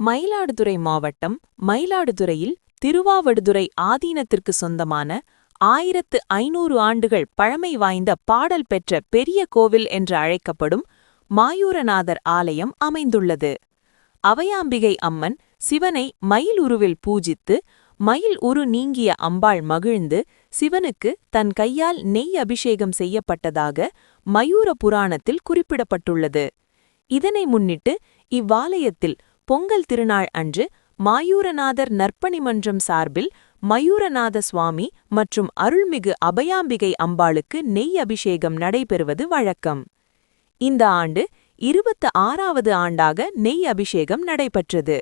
மயிலாடுதுறை மாவட்டம் மயிலாடுதுறையில் திருவாவடுதுறை ஆதீனத்திற்கு சொந்தமான ஆயிரத்து ஐநூறு ஆண்டுகள் பழமை வாய்ந்த பாடல் பெற்ற பெரிய கோவில் என்று அழைக்கப்படும் மாயூரநாதர் ஆலயம் அமைந்துள்ளது. அவையாம்பிகை அம்மன் சிவனை மயில் உருவில் பூஜித்து மயில் உரு நீங்கிய அம்பாள் மகிழ்ந்து சிவனுக்கு தன் கையால் நெய் அபிஷேகம் செய்யப்பட்டதாக மயூர புராணத்தில் குறிப்பிடப்பட்டுள்ளது. இதனை முன்னிட்டு இவ்வாலயத்தில் பொங்கல் திருநாள் அன்று மாயூரநாதர் நற்பணி மன்றம் சார்பில் மயூரநாத சுவாமி மற்றும் அருள்மிகு அபயாம்பிகை அம்பாளுக்கு நெய் அபிஷேகம் நடைபெறுவது வழக்கம். இந்த ஆண்டு இருபத்து ஆறாவது ஆண்டாக நெய் அபிஷேகம் நடைபெற்றது.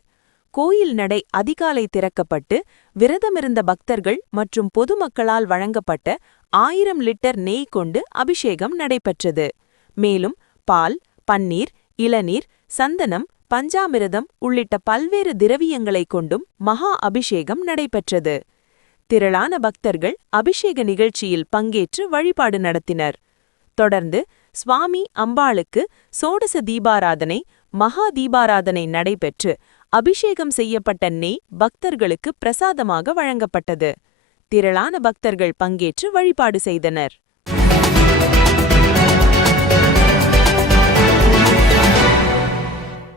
கோயில் நடை அதிகாலை திறக்கப்பட்டு விரதமிருந்த பக்தர்கள் மற்றும் பொதுமக்களால் வழங்கப்பட்ட ஆயிரம் லிட்டர் நெய் கொண்டு அபிஷேகம் நடைபெற்றது. மேலும் பால் பன்னீர் இளநீர் சந்தனம் பஞ்சாமிரதம் உள்ளிட்ட பல்வேறு திரவியங்களைக் கொண்டும் மகா அபிஷேகம் நடைபெற்றது. திரளான பக்தர்கள் அபிஷேக நிகழ்ச்சியில் பங்கேற்று வழிபாடு நடத்தினர். தொடர்ந்து சுவாமி அம்பாளுக்கு சோடச தீபாராதனை மகா தீபாராதனை நடைபெற்று அபிஷேகம் செய்யப்பட்ட நெய் பக்தர்களுக்கு பிரசாதமாக வழங்கப்பட்டது. திரளான பக்தர்கள் பங்கேற்று வழிபாடு செய்தனர்.